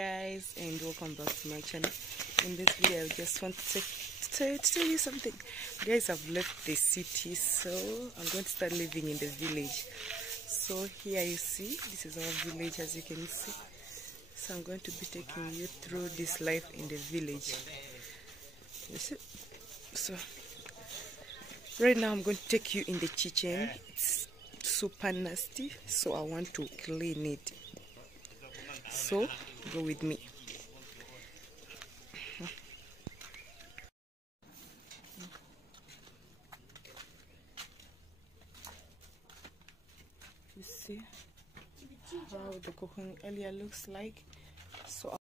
Guys, and welcome back to my channel. In this video I just want to tell you something. Guys, I've left the city, so I'm going to start living in the village. So here you see, this is our village, as you can see. So I'm going to be taking you through this life in the village. You see? So right now I'm going to take you in the kitchen. It's super nasty, so I want to clean it. So go with me. You see how the cooking area looks like. So